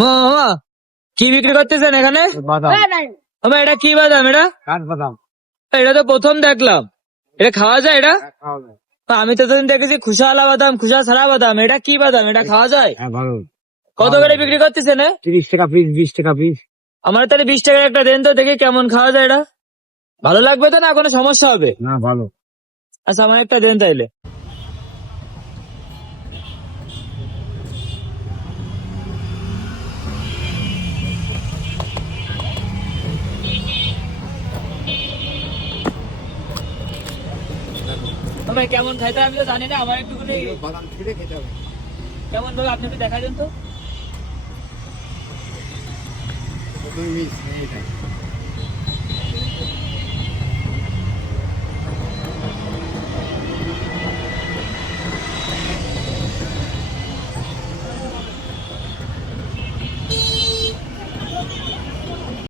মামা কি বিক্রি করতেছেন এখানে? বাদাম, মামা এটা কি বাদাম? এটা কাঠবাদাম। এটা তো প্রথম দেখলাম। এটা খাওয়া যায়? এটা খাওয়া যায়। আমি তো তখন দেখেছি খুশালা বাদাম, খুশা ছাড়া বাদাম। এটা কি বাদাম? এটা খাওয়া যায়? হ্যাঁ, ভালো। কত করে বিক্রি করতেছেন? 30 টাকা পিস, 20 টাকা পিস। আমার তাহলে 20 টাকার একটা দেন তো, দেখি কেমন খাওয়া যায় এটা। ভালো লাগবে তো, না কোনো সমস্যা হবে? না, ভালো। আচ্ছা আমার একটা দেন তাইলে। তবে কেমন খাইতে আমি তো জানি না, আমার একটু বাদাম ছিঁড়ে খেতে হবে। কেমন ভাবে আপনি একটু দেখা দেন তো। প্রথমে মিক্স, এইটা।